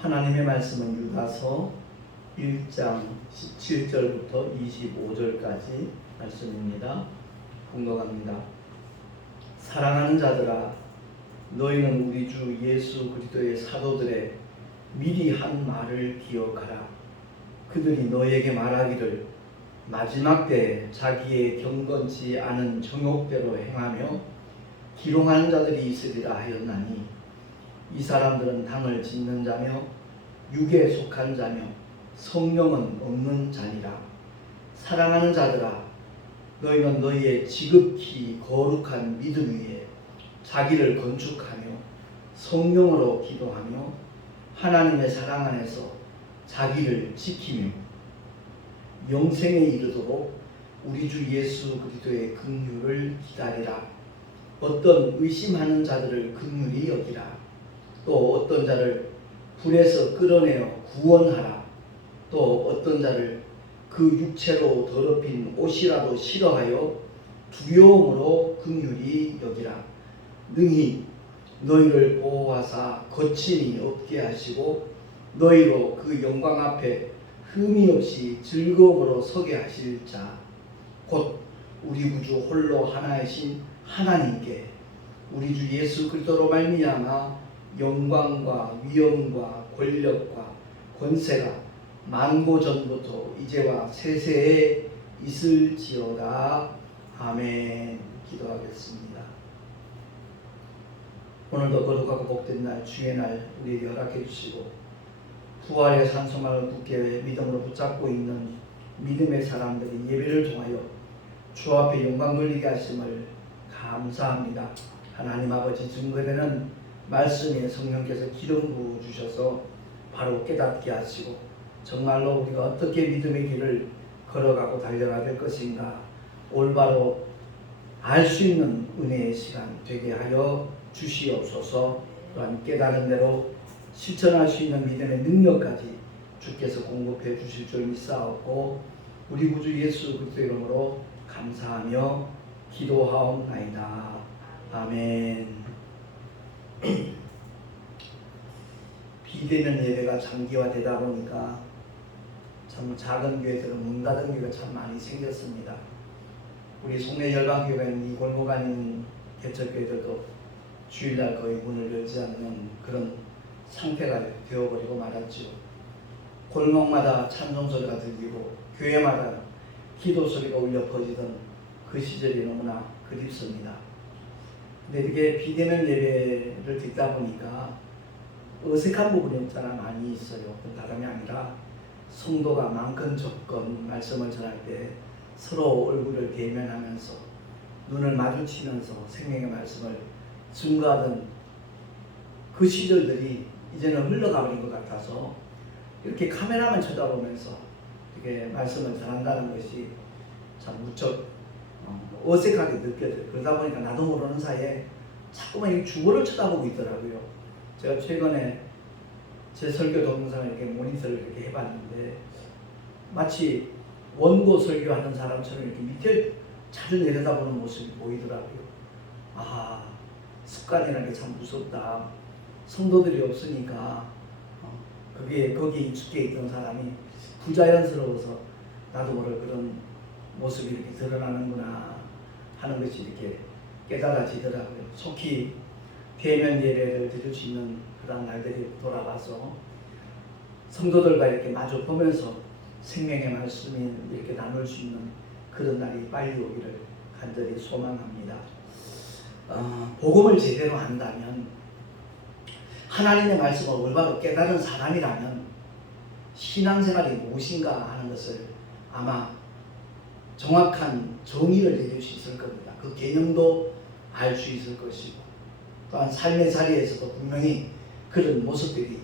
하나님의 말씀은 유다서 1장 17절부터 25절까지 말씀입니다. 공독합니다. 사랑하는 자들아, 너희는 우리 주 예수 그리스도의 사도들의 미리 한 말을 기억하라. 그들이 너희에게 말하기를 마지막 때에 자기의 경건치 않은 정욕대로 행하며 기롱하는 자들이 있으리라 하였나니, 이 사람들은 당을 짓는 자며 육에 속한 자며 성령은 없는 자니라. 사랑하는 자들아, 너희는 너희의 지극히 거룩한 믿음 위에 자기를 건축하며 성령으로 기도하며 하나님의 사랑 안에서 자기를 지키며 영생에 이르도록 우리 주 예수 그리스도의 긍휼을 기다리라. 어떤 의심하는 자들을 긍휼히 여기라. 또 어떤 자를 불에서 끌어내어 구원하라. 또 어떤 자를 그 육체로 더럽힌 옷이라도 싫어하여 두려움으로 긍휼히 여기라. 능히 너희를 보호하사 거침이 없게 하시고 너희로 그 영광 앞에 흠이 없이 즐거움으로 서게 하실 자, 곧 우리 구주 홀로 하나이신 하나님께 우리 주 예수 그리스도로 말미암아 영광과 위엄과 권력과 권세가 만고 전부터 이제와 세세에 있을지어다. 아멘. 기도하겠습니다. 오늘도 거룩하고 복된 날, 주의 날 우리에게 허락해 주시고 부활의 산소만을 굳게 믿음으로 붙잡고 있는 믿음의 사람들이 예배를 통하여 주 앞에 영광 돌리게 하심을 감사합니다. 하나님 아버지, 증거되는 말씀에 성령께서 기름 부어 주셔서 바로 깨닫게 하시고 정말로 우리가 어떻게 믿음의 길을 걸어가고 달려가야 것인가 올바로 알 수 있는 은혜의 시간 되게 하여 주시옵소서. 또한 깨달은 대로 실천할 수 있는 믿음의 능력까지 주께서 공급해 주실 줄 믿사옵고 우리 구주 예수 그리스도 이름으로 감사하며 기도하옵나이다. 아멘. 비대면 예배가 장기화되다 보니까 참 작은 교회들은 문 닫은 교회가 참 많이 생겼습니다. 우리 송내 열방교회는 이 골목 아닌 개척교회들도 주일날 거의 문을 열지 않는 그런 상태가 되어버리고 말았죠. 골목마다 찬송소리가 들리고 교회마다 기도소리가 울려 퍼지던 그 시절이 너무나 그립습니다. 근데 이렇게 비대면 예배를 듣다 보니까 어색한 부분이 없잖아 많이 있어요. 다름이 아니라 성도가 많건 적건 말씀을 전할 때 서로 얼굴을 대면하면서 눈을 마주치면서 생명의 말씀을 증거하던 그 시절들이 이제는 흘러가 버린 것 같아서 이렇게 카메라만 쳐다보면서 이렇게 말씀을 전한다는 것이 참 무척 어색하게 느껴져요. 그러다 보니까 나도 모르는 사이에 자꾸만 이 주보를 쳐다보고 있더라고요. 제가 최근에 제 설교 동영상을 이렇게 모니터를 이렇게 해봤는데 마치 원고 설교하는 사람처럼 이렇게 밑에 자주 내려다보는 모습이 보이더라고요. 아, 습관이라는 게 참 무섭다. 성도들이 없으니까 거기에 익숙해 있던 사람이 부자연스러워서 나도 모를 그런 모습이 이렇게 드러나는구나 하는 것이 이렇게 깨달아지더라고요. 속히 대면 예배를 드릴 수 있는 그런 날들이 돌아와서 성도들과 이렇게 마주 보면서 생명의 말씀이 이렇게 나눌 수 있는 그런 날이 빨리 오기를 간절히 소망합니다. 복음을 제대로 한다면, 하나님의 말씀을 올바로 깨달은 사람이라면 신앙생활이 무엇인가 하는 것을 아마 정확한 정의를 내릴 수 있을 겁니다. 그 개념도 알 수 있을 것이고 또한 삶의 자리에서도 분명히 그런 모습들이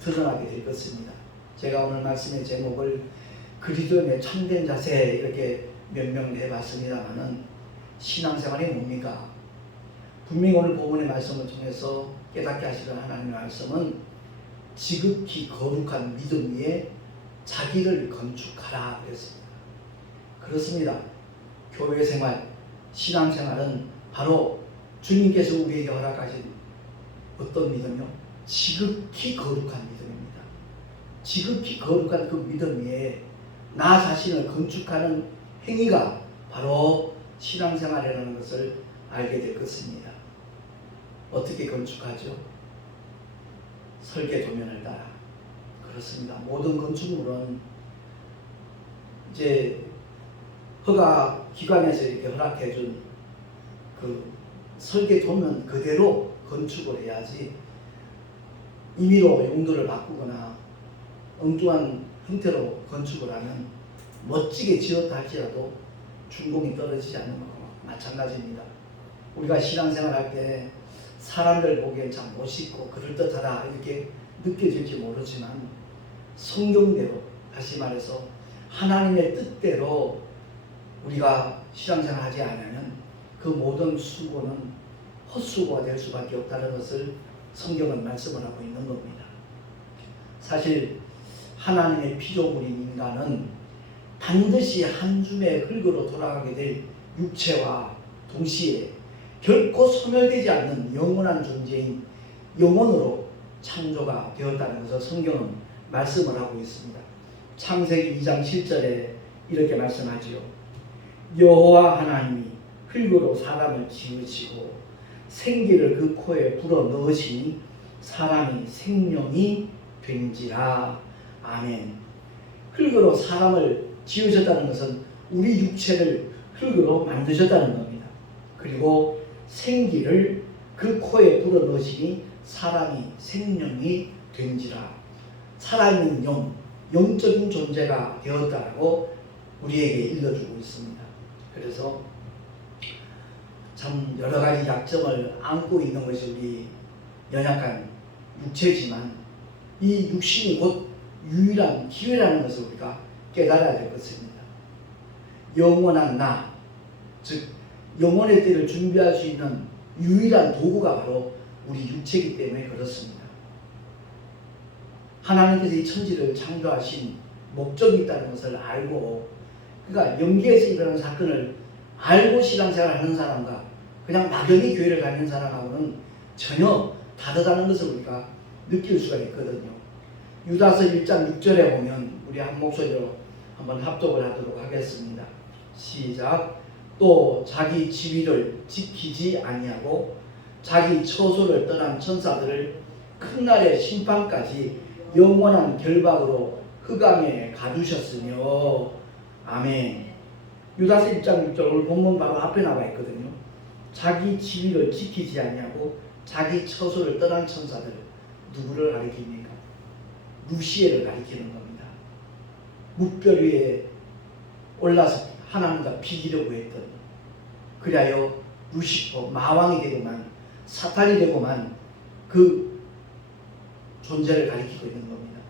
드러나게 될 것입니다. 제가 오늘 말씀의 제목을 그리스도인의 참된 자세 이렇게 명명을 해봤습니다만은 신앙생활이 뭡니까? 분명히 오늘 본문의 말씀을 통해서 깨닫게 하시는 하나님의 말씀은 지극히 거룩한 믿음 위에 자기를 건축하라 그랬습니다. 그렇습니다. 교회 생활, 신앙생활은 바로 주님께서 우리에게 허락하신 어떤 믿음이요? 지극히 거룩한 믿음입니다. 지극히 거룩한 그 믿음 위에 나 자신을 건축하는 행위가 바로 신앙생활이라는 것을 알게 될 것입니다. 어떻게 건축하죠? 설계 도면을 따라. 그렇습니다. 모든 건축물은 이제 허가 기관에서 이렇게 허락해 준 그 설계 도면 그대로 건축을 해야지 임의로 용도를 바꾸거나 엉뚱한 형태로 건축을 하면 멋지게 지었다 할지라도 준공이 떨어지지 않는 것과 마찬가지입니다. 우리가 신앙생활 할 때 사람들 보기엔 참 멋있고 그럴듯하다 이렇게 느껴질지 모르지만 성경대로, 다시 말해서 하나님의 뜻대로 우리가 신앙생활 하지 않으면 그 모든 수고는 헛수고가 될 수밖에 없다는 것을 성경은 말씀을 하고 있는 겁니다. 사실 하나님의 피조물인 인간은 반드시 한 줌의 흙으로 돌아가게 될 육체와 동시에 결코 소멸되지 않는 영원한 존재인 영혼으로 창조가 되었다는 것을 성경은 말씀을 하고 있습니다. 창세기 2장 7절에 이렇게 말씀하지요. 여호와 하나님이 흙으로 사람을 지으시고 생기를 그 코에 불어 넣으시니 사람이 생명이 된지라. 아멘. 흙으로 사람을 지으셨다는 것은 우리 육체를 흙으로 만드셨다는 겁니다. 그리고 생기를 그 코에 불어 넣으시니 사람이 생명이 된지라. 살아있는 영적인 존재가 되었다고 우리에게 일러주고 있습니다. 그래서 참 여러 가지 약점을 안고 있는 것이 우리 연약한 육체지만 이 육신이 곧 유일한 기회라는 것을 우리가 깨달아야 될 것입니다. 영원한 나, 즉 영원의 때를 준비할 수 있는 유일한 도구가 바로 우리 육체이기 때문에 그렇습니다. 하나님께서 이 천지를 창조하신 목적이 있다는 것을 알고, 그러니까 연기에서 일어나는 사건을 알고 신앙생활을 하는 사람과 그냥 막연히 교회를 다니는 사람하고는 전혀 다르다는 것을 우리가 느낄 수가 있거든요. 유다서 1장 6절에 보면 우리 한 목소리로 한번 합독을 하도록 하겠습니다. 시작. 또 자기 지위를 지키지 아니하고 자기 처소를 떠난 천사들을 큰 날의 심판까지 영원한 결박으로 흑암에 가두셨으며. 아멘. 유다서 1장 6절 오늘 본문 바로 앞에 나와 있거든요. 자기 지위를 지키지 아니하고 자기 처소를 떠난 천사들, 누구를 가리킵니까? 루시엘을 가리키는 겁니다. 뭇별 위에 올라서 하나님과 비기려고 했던, 그리하여 루시퍼 마왕이 되고만 사탄이 되고만 그 존재를 가리키고 있는 겁니다.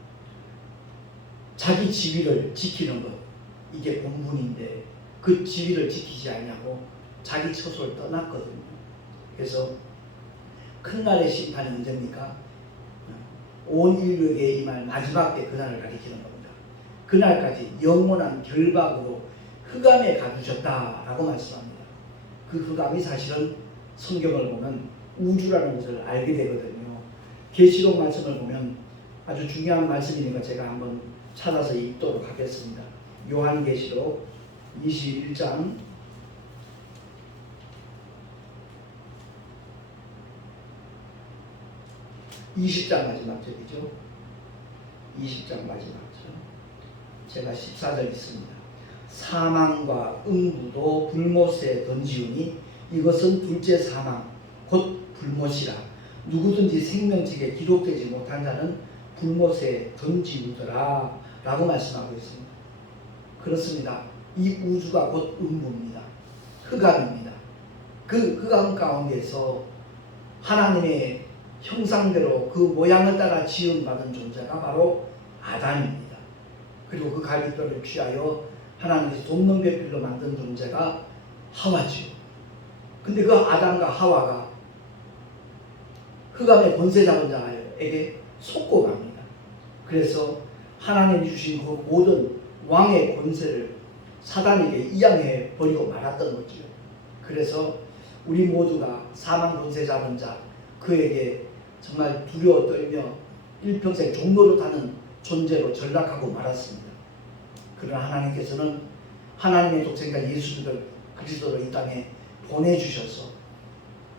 자기 지위를 지키는 것, 이게 본분인데 그 지위를 지키지 않냐고 자기 처소를 떠났거든요. 그래서 큰 날의 심판이 언제입니까? 온 인류에게 임할 마지막 때 그날을 가리키는 겁니다. 그날까지 영원한 결박으로 흑암에 가두셨다라고 말씀합니다. 그 흑암이 사실은 성경을 보면 우주라는 것을 알게 되거든요. 계시록 말씀을 보면 아주 중요한 말씀이니까 제가 한번 찾아서 읽도록 하겠습니다. 요한계시록 21장 20장 마지막 절이죠. 20장 마지막 절. 제가 14절 있습니다. 사망과 음부도 불못에 던지우니 이것은 둘째 사망 곧 불못이라. 누구든지 생명책에 기록되지 못한 자는 불못에 던지우더라 라고 말씀하고 있습니다. 그렇습니다. 이 우주가 곧 음부입니다. 흑암입니다. 그 흑암 가운데서 하나님의 형상대로 그 모양을 따라 지음받은 존재가 바로 아담입니다. 그리고 그 갈비뼈를 취하여 하나님께서 돕는 배필로 만든 존재가 하와지요. 근데 그 아담과 하와가 흑암의 권세 잡은 자에게 속고 갑니다. 그래서 하나님이 주신 그 모든 왕의 권세를 사단에게 이양해 버리고 말았던 거죠. 그래서 우리 모두가 사망 권세 잡은 자, 그에게 정말 두려워 떨며 일평생 종로를 타는 존재로 전락하고 말았습니다. 그러나 하나님께서는 하나님의 독생자 예수 그리스도를 이 땅에 보내주셔서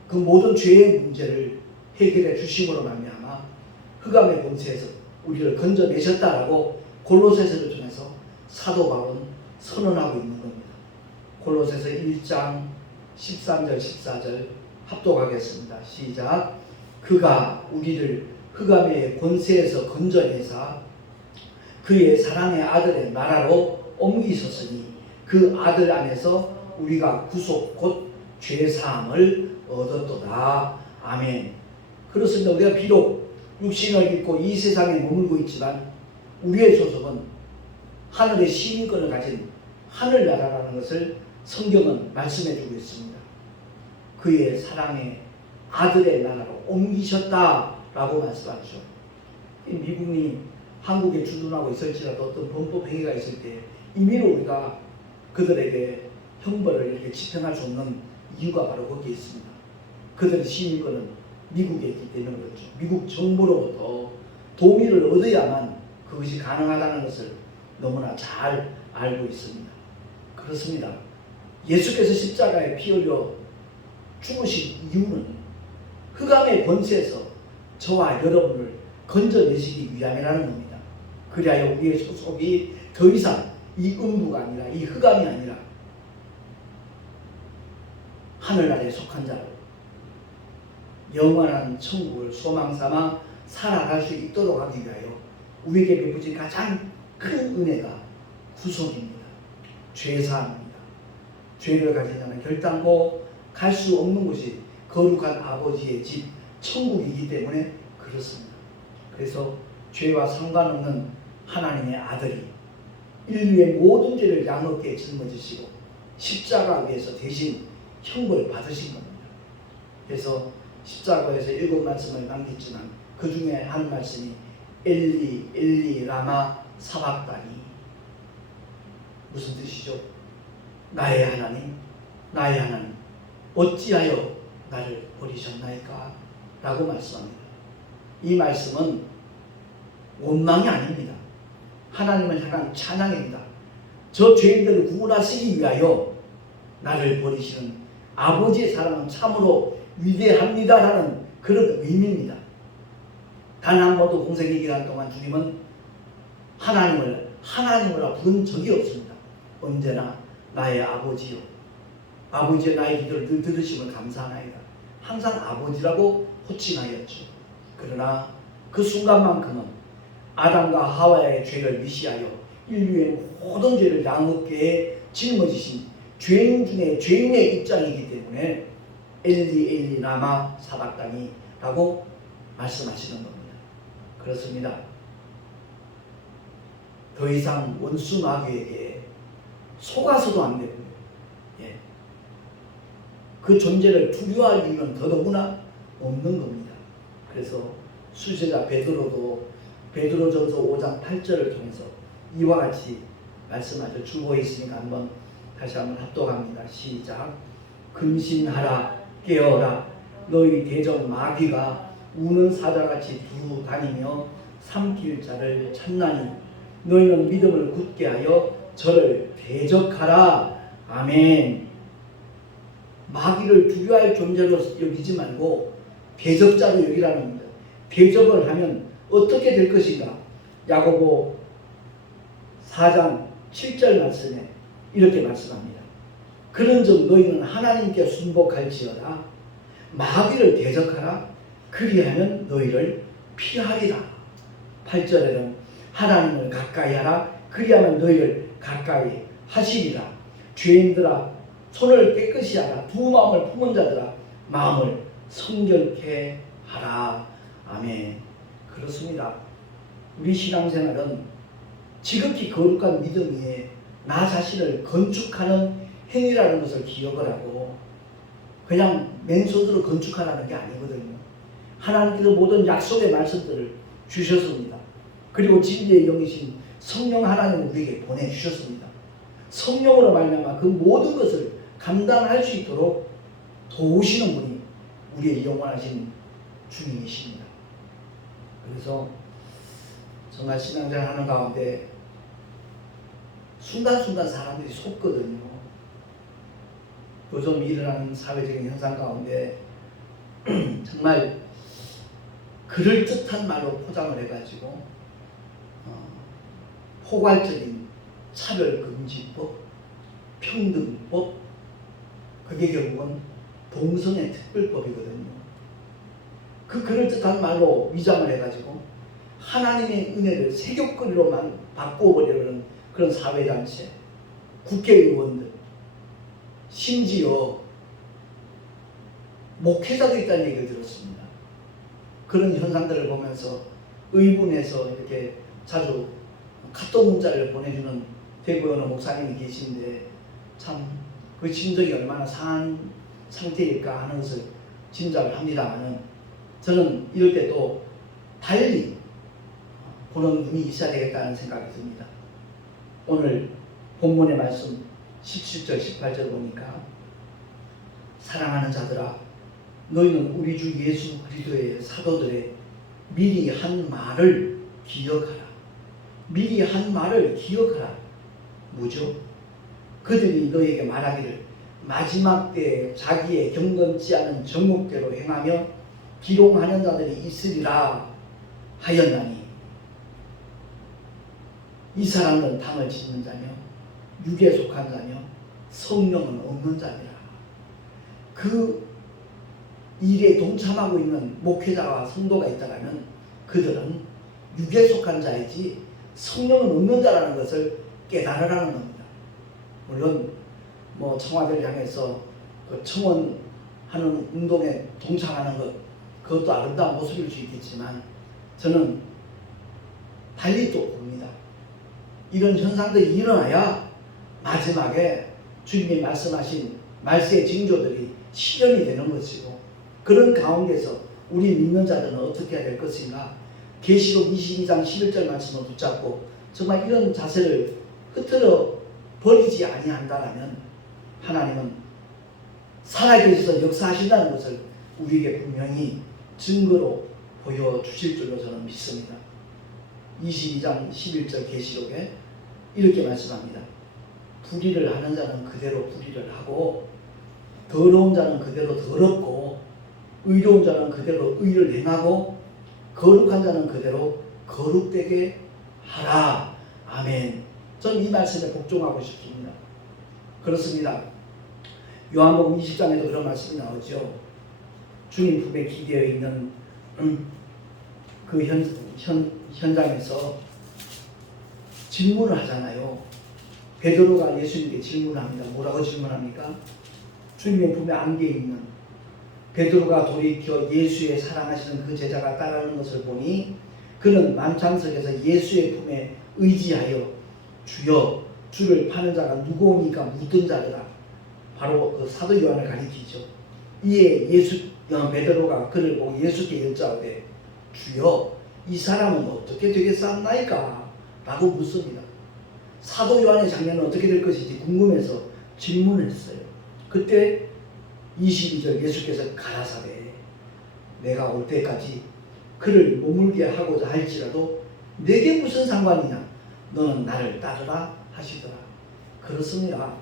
그 모든 죄의 문제를 해결해 주심으로 말미암아 흑암의 권세에서 우리를 건져내셨다라고 골로새서를 통해서 사도 바울은 선언하고 있는 겁니다. 골로새서 1장 13절 14절 합독하겠습니다. 시작. 그가 우리를 흑암의 권세에서 건져내사 그의 사랑의 아들의 나라로 옮기셨으니 그 아들 안에서 우리가 구속 곧 죄사함을 얻었도다. 아멘. 그렇습니다. 우리가 비록 육신을 입고 이 세상에 머물고 있지만 우리의 소속은 하늘의 시민권을 가진 하늘나라라는 것을 성경은 말씀해주고 있습니다. 그의 사랑의 아들의 나라로 옮기셨다라고 말씀하죠. 미국이 한국에 주둔하고 있을지라도 어떤 범법 행위가 있을 때 임의로 우리가 그들에게 형벌을 이렇게 집행할 수 없는 이유가 바로 거기에 있습니다. 그들의 시민권은 미국에 있기 때문에 그렇죠. 미국 정부로부터 동의를 얻어야만 그것이 가능하다는 것을 너무나 잘 알고 있습니다. 그렇습니다. 예수께서 십자가에 피 흘려 죽으신 이유는 흑암의 권세에서 저와 여러분을 건져내시기 위함이라는 겁니다. 그리하여 우리의 소속이 더 이상 이 음부가 아니라 이 흑암이 아니라 하늘나라에 속한 자로 영원한 천국을 소망삼아 살아갈 수 있도록 하기 위하여 우리에게 베푸신 가장 큰 은혜가 구속입니다. 죄사함입니다. 죄를 가진 자는 결단코 갈 수 없는 곳이 거룩한 아버지의 집 천국이기 때문에 그렇습니다. 그래서 죄와 상관없는 하나님의 아들이 인류의 모든 죄를 양어깨에 짊어지시고 십자가 위에서 대신 형벌을 받으신 겁니다. 그래서 십자가에서 7말씀을 남겼지만 그 중에 한 말씀이 엘리 엘리 라마 사박다니, 무슨 뜻이죠? 나의 하나님 나의 하나님 어찌하여 나를 버리셨나이까? 라고 말씀합니다. 이 말씀은 원망이 아닙니다. 하나님을 향한 찬양입니다. 저 죄인들을 구원하시기 위하여 나를 버리시는 아버지의 사랑은 참으로 위대합니다라는 그런 의미입니다. 단 한 번도 공생의 기간 동안 주님은 하나님으로 부른 적이 없습니다. 언제나 나의 아버지요, 아버지의 나의 기도를 늘 들으심을 감사하나이다. 항상 아버지라고 호칭하였죠. 그러나 그 순간만큼은 아담과 하와의 죄를 미시하여 인류의 모든 죄를 양어깨에 짊어지신 죄인 중에 죄인의 입장이기 때문에 엘리 엘리 라마 사박다니라고 말씀하시는 겁니다. 그렇습니다. 더 이상 원수 마귀에게 속아서도 안 되고요. 그 존재를 두려워할 이유는 더더구나 없는 겁니다. 그래서 수제자 베드로도 베드로전서 5장 8절을 통해서 이와 같이 말씀하죠. 주보에 있으니까 한번 다시 한번 합독합니다. 시작. 근신하라 깨어라 너희 대적 마귀가 우는 사자같이 두루 다니며 삼킬 자를 찾나니 너희는 믿음을 굳게 하여 저를 대적하라. 아멘. 마귀를 두려워할 존재로 여기지 말고 대적자로 여기라는 겁니다. 대적을 하면 어떻게 될 것인가? 야고보 4장 7절 말씀에 이렇게 말씀합니다. 그런즉 너희는 하나님께 순복할지어다. 마귀를 대적하라. 그리하면 너희를 피하리라. 8절에는 하나님을 가까이 하라. 그리하면 너희를 가까이 하시리라. 죄인들아 손을 깨끗이 하라. 두 마음을 품은 자들아 마음을 성결케 하라. 아멘. 그렇습니다. 우리 신앙생활은 지극히 거룩한 믿음 위에 나 자신을 건축하는 행위라는 것을 기억을 하고 그냥 맨손으로 건축하라는 게 아니거든요. 하나님께서 모든 약속의 말씀들을 주셨습니다. 그리고 진리의 영이신 성령 하나님을 우리에게 보내주셨습니다. 성령으로 말미암아 그 모든 것을 감당할 수 있도록 도우시는 분이 우리의 영원하신 주님이십니다. 그래서 정말 신앙생활 하는 가운데 순간순간 사람들이 속거든요. 요즘 일어나는 사회적인 현상 가운데 정말 그럴듯한 말로 포장을 해가지고 포괄적인 차별금지법, 평등법, 그게 결국은 동성애 특별법이거든요. 그 그럴듯한 말로 위장을 해가지고 하나님의 은혜를 세격거리로만 바꿔버리려는 그런 사회단체, 국회의원들, 심지어 목회자도 있다는 얘기를 들었습니다. 그런 현상들을 보면서 의문해서 이렇게 자주 카톡 문자를 보내주는 대구에 어느 목사님이 계신데 참 그 심정이 얼마나 상한 상태일까 하는 것을 짐작을 합니다만은 저는 이럴 때도 달리 보는 눈이 있어야 되겠다는 생각이 듭니다. 오늘 본문의 말씀 17절 18절 보니까 사랑하는 자들아 너희는 우리 주 예수 그리스도의 사도들의 미리 한 말을 기억하라. 미리 한 말을 기억하라. 뭐죠? 그들이 너에게 말하기를 마지막 때에 자기의 경건치 않은 정욕대로 행하며 기롱하는 자들이 있으리라 하였나니 이 사람은 당을 짓는 자며 육에 속한 자며 성령은 없는 자니라. 그 일에 동참하고 있는 목회자와 성도가 있다면 그들은 육에 속한 자이지 성령은 없는 자라는 것을 깨달으라는 겁니다. 물론 뭐 청와대를 향해서 그 청원하는 운동에 동참하는 것 그것도 아름다운 모습일 수 있겠지만 저는 달리 또 봅니다. 이런 현상들이 일어나야 마지막에 주님이 말씀하신 말세의 징조들이 실현이 되는 것이고 그런 가운데서 우리 믿는 자들은 어떻게 해야 될 것인가. 계시록 22장 11절 말씀을 붙잡고 정말 이런 자세를 흐트러 버리지 아니한다면 하나님은 살아계셔서 역사하신다는 것을 우리에게 분명히 증거로 보여주실 줄로 저는 믿습니다. 22장 11절 계시록에 이렇게 말씀합니다. 불의를 하는 자는 그대로 불의를 하고 더러운 자는 그대로 더럽고 의로운 자는 그대로 의를 행하고 거룩한 자는 그대로 거룩되게 하라. 아멘. 저는 이 말씀에 복종하고 싶습니다. 그렇습니다. 요한복음 20장에도 그런 말씀이 나오죠. 주님 품에 기대어 있는 그 현장에서 질문을 하잖아요. 베드로가 예수님께 질문을 합니다. 뭐라고 질문합니까? 주님의 품에 안겨 있는 베드로가 돌이켜 예수의 사랑하시는 그 제자가 따르는 것을 보니 그는 만찬석에서 예수의 품에 의지하여 주여 주를 파는 자가 누구오니까 묻던 자들아. 바로 그 사도 요한을 가리키죠. 이에 베드로가 그를 보고 예수께 여짜오되 주여 이 사람은 어떻게 되겠사옵나이까? 라고 묻습니다. 사도 요한의 장면은 어떻게 될 것인지 궁금해서 질문했어요. 그때 22절 예수께서 가라사대 내가 올 때까지 그를 머물게 하고자 할지라도 내게 무슨 상관이냐? 너는 나를 따르라 하시더라. 그렇습니다.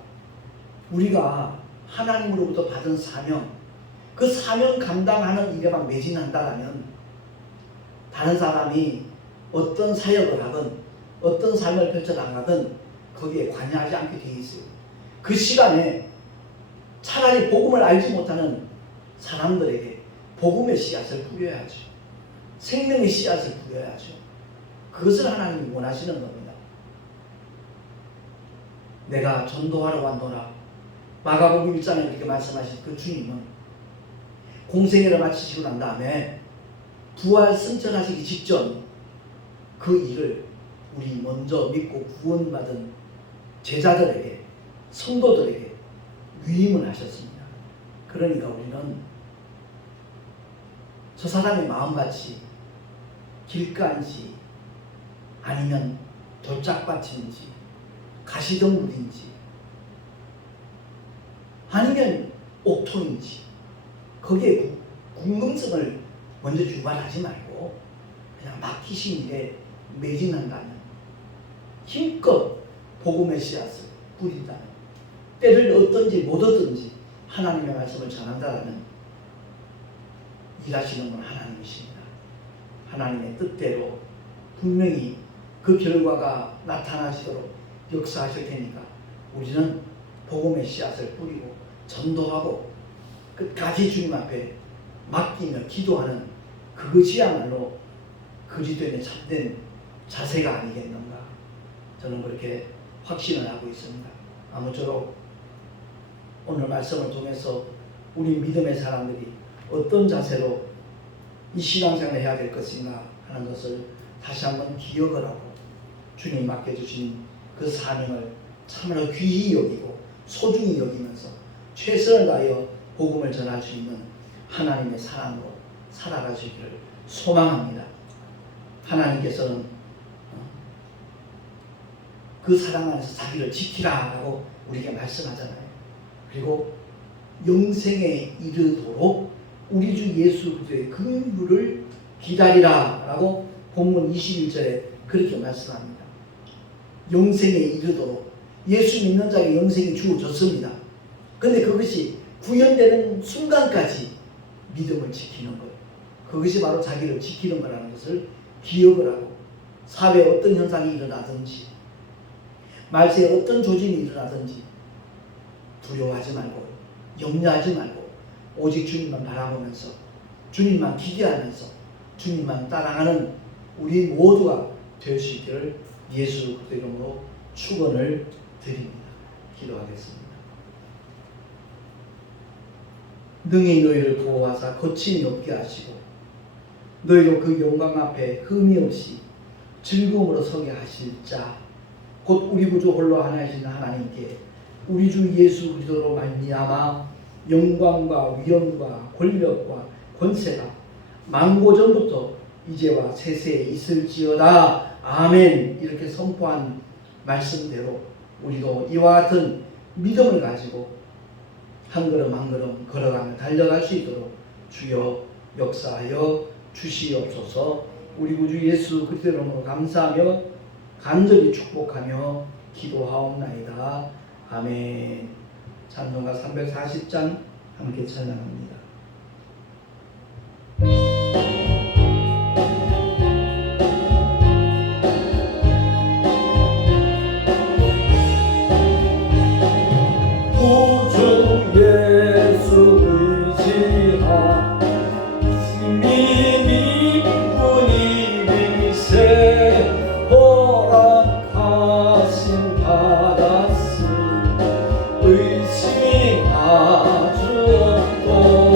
우리가 하나님으로부터 받은 사명, 그 사명 감당하는 일에만 매진한다면 다른 사람이 어떤 사역을 하든 어떤 삶을 펼쳐나가든 거기에 관여하지 않게 되어 있어요. 그 시간에 차라리 복음을 알지 못하는 사람들에게 복음의 씨앗을 뿌려야죠. 생명의 씨앗을 뿌려야죠. 그것을 하나님이 원하시는 겁니다. 내가 전도하러 왔노라. 마가복음 1장에 이렇게 말씀하신 그 주님은 공생애를 마치시고 난 다음에 부활 승천하시기 직전 그 일을 우리 먼저 믿고 구원받은 제자들에게 성도들에게 위임을 하셨습니다. 그러니까 우리는 저 사람의 마음같이 길가인지 아니면 돌짝밭인지 가시덤불인지 아니면 옥토인지 거기에 궁금증을 먼저 유발하지 말고 그냥 맡기신 일에 매진한다면, 힘껏 복음의 씨앗을 뿌린다면, 때를 얻든지 못 얻든지 하나님의 말씀을 전한다면 일하시는 건 하나님이십니다. 하나님의 뜻대로 분명히 그 결과가 나타나시도록 역사하실 테니까 우리는 복음의 씨앗을 뿌리고 전도하고 끝까지 주님 앞에 맡기며 기도하는 그것이야말로 그리스도인의 참된 자세가 아니겠는가, 저는 그렇게 확신을 하고 있습니다. 아무쪼록 오늘 말씀을 통해서 우리 믿음의 사람들이 어떤 자세로 이 신앙생활을 해야 될 것인가 하는 것을 다시 한번 기억을 하고 주님 맡겨주신 그 사명을 참으로 귀히 여기고 소중히 여기면서 최선을 다하여 복음을 전할 수 있는 하나님의 사람으로 살아가시기를 소망합니다. 하나님께서는 그 사랑 안에서 자기를 지키라라고 우리에게 말씀하잖아요. 그리고 영생에 이르도록 우리 주 예수 그리스도의 긍휼을 기다리라라고 본문 21절에 그렇게 말씀합니다. 영생에 이르도록 예수 믿는 자에게 영생이 주어졌습니다. 그런데 그것이 구현되는 순간까지 믿음을 지키는 것, 그것이 바로 자기를 지키는 거라는 것을 기억을 하고 사회에 어떤 현상이 일어나든지 말세에 어떤 조짐이 일어나든지 두려워하지 말고 염려하지 말고 오직 주님만 바라보면서 주님만 기대하면서 주님만 따라가는 우리 모두가 될 수 있기를 예수 그리스도 이름으로 축원을 드립니다. 기도하겠습니다. 능히 너희를 보호하사 거침이 없게 하시고 너희로 그 영광 앞에 흠이 없이 즐거움으로 서게 하실 자 곧 우리 구주 홀로 하나이신 하나님께 우리 주 예수 그리스도로 말미암아 영광과 위엄과 권력과 권세가 만고전부터 이제와 세세에 있을지어다. 아멘. 이렇게 선포한 말씀대로 우리도 이와 같은 믿음을 가지고 한 걸음 한 걸음 걸어가며 달려갈 수 있도록 주여 역사하여 주시옵소서. 우리 구주 예수 그리스도 이름으로 감사하며 간절히 축복하며 기도하옵나이다. 아멘. 찬송가 340장 함께 찬양합니다. 구주 예수 의지하 시민이 뿐이리세 허락하신 받았으 의심이 아주 없고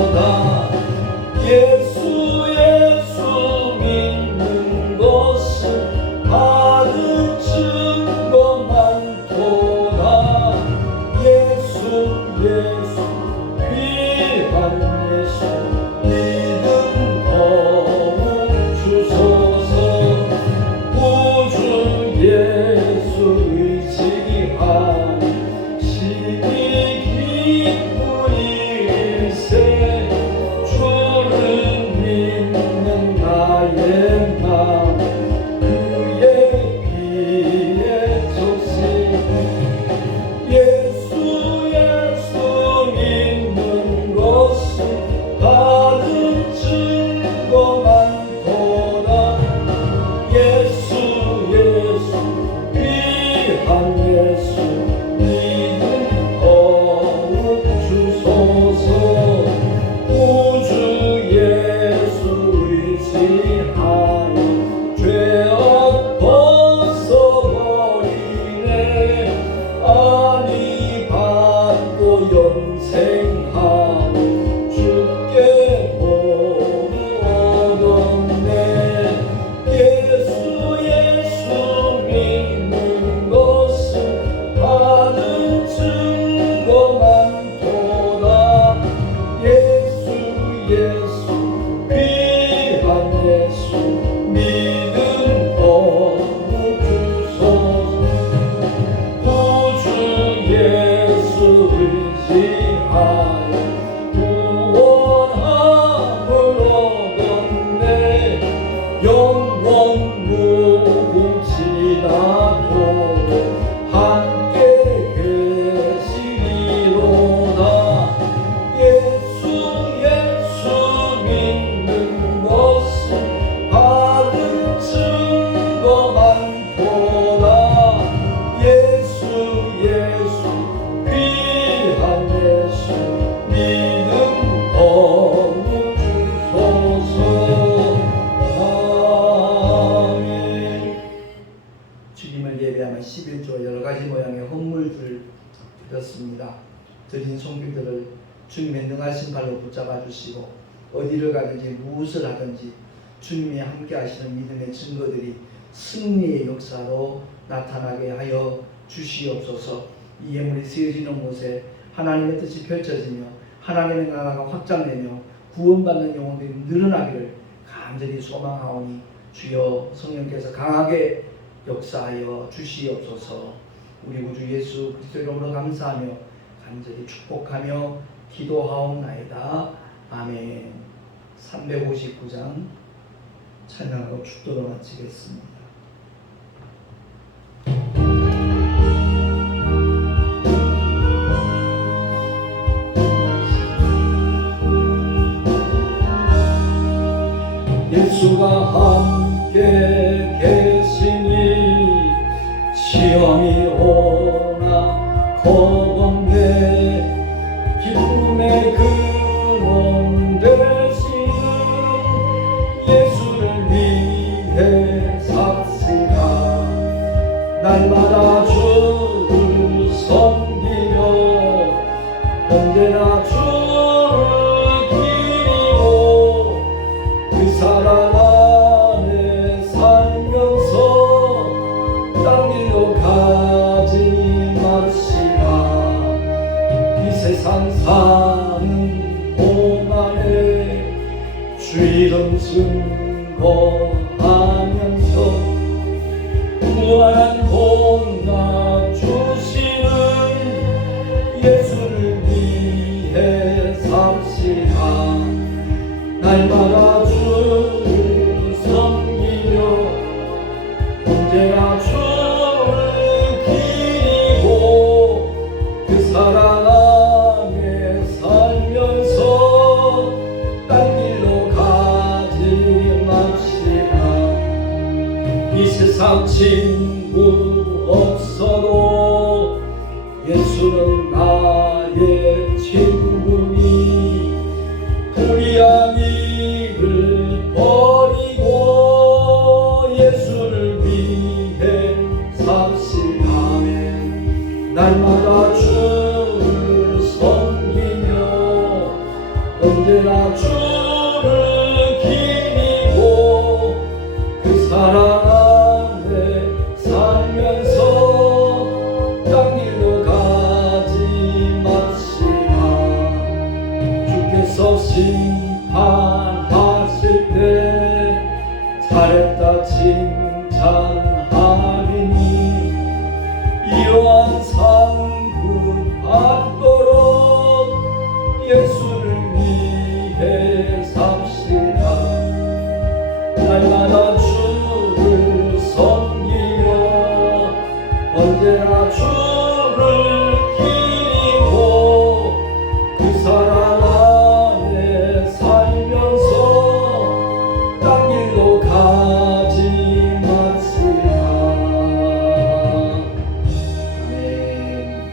더 많도다. 예수 예수 귀한 예수 믿음 얻는 주소서. 아멘. 주님을 예배하며 11조 여러가지 모양의 헌물들 드렸습니다. 드린 손길들을 주님의 능하신 발로 붙잡아 주시고 어디를 가든지 무엇을 하든지 주님이 함께 하시는 믿음의 증거들이 승리의 역사로 나타나게 하여 주시옵소서. 이 예물이 쓰여지는 곳에 하나님의 뜻이 펼쳐지며 하나님의 나라가 확장되며 구원받는 영혼들이 늘어나기를 간절히 소망하오니 주여 성령께서 강하게 역사하여 주시옵소서. 우리 구주 예수 그리스도 이름으로 감사하며 간절히 축복하며 기도하옵나이다. 아멘. 359장 찬양하고 축도로 마치겠습니다. 예수가 함께 계시니 시험이 오나 겁없네. 기쁨의 근원 되시는 예수를 위해 삽시다. 날마다 주를 섬기며 언제나 주를 기리고 그 사랑 안에 살면서 딴 길로 가지 맙시다. 이 세상 사는 동안에 주 이름 증거하면서 무한한 복나 주시는 예수를 위해 삽시다. 날마다 주를 섬기며 언제나 주를 기리고 그 사랑 안에 살면서 딴 길로 가지 맙시다. 이 세상 친구 없어도 예수는 나의 친구니 불의한 일을 버리고 예수를 위해 삽시다. 날마다 주를 섬기며 언제나 주를 기리고 그 사랑 안에 살면서 딴 길로 가지 맙시다. 주께서 심판하실 때 잘했다 칭찬하리니 이러한 상급 받도록 예수를 위해 삽시다. 날마다 주를 섬기며 언제나 주를 기리고 그 사랑 안에 살면서 딴 길로 가지 맙시다. 아멘.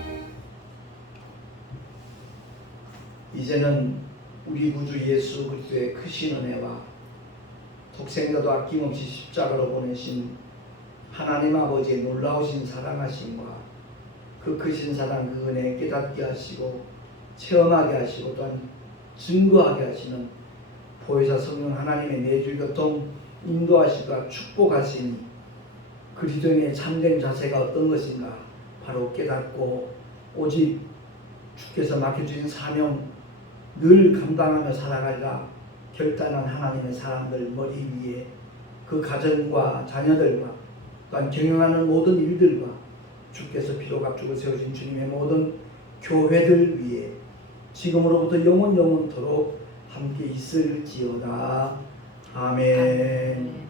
이제는 우리 구주 예수 그리스도의 크신 은혜와 독생자도 아낌없이 십자가로 보내신 하나님 아버지의 놀라우신 사랑하심과 그 크신 사랑 그 은혜 깨닫게 하시고 체험하게 하시고 또한 증거하게 하시는 보혜사 성령 하나님의 내주교통 인도하시고 축복하시니 그리스도인의 참된 자세가 어떤 것인가 바로 깨닫고 오직 주께서 맡겨주신 사명 늘 감당하며 살아가리라 결단한 하나님의 사람들 머리 위에 그 가정과 자녀들과 또한 경영하는 모든 일들과 주께서 피로 값주고 세우신 주님의 모든 교회들 위에 지금으로부터 영원토록 함께 있을지어다. 아멘.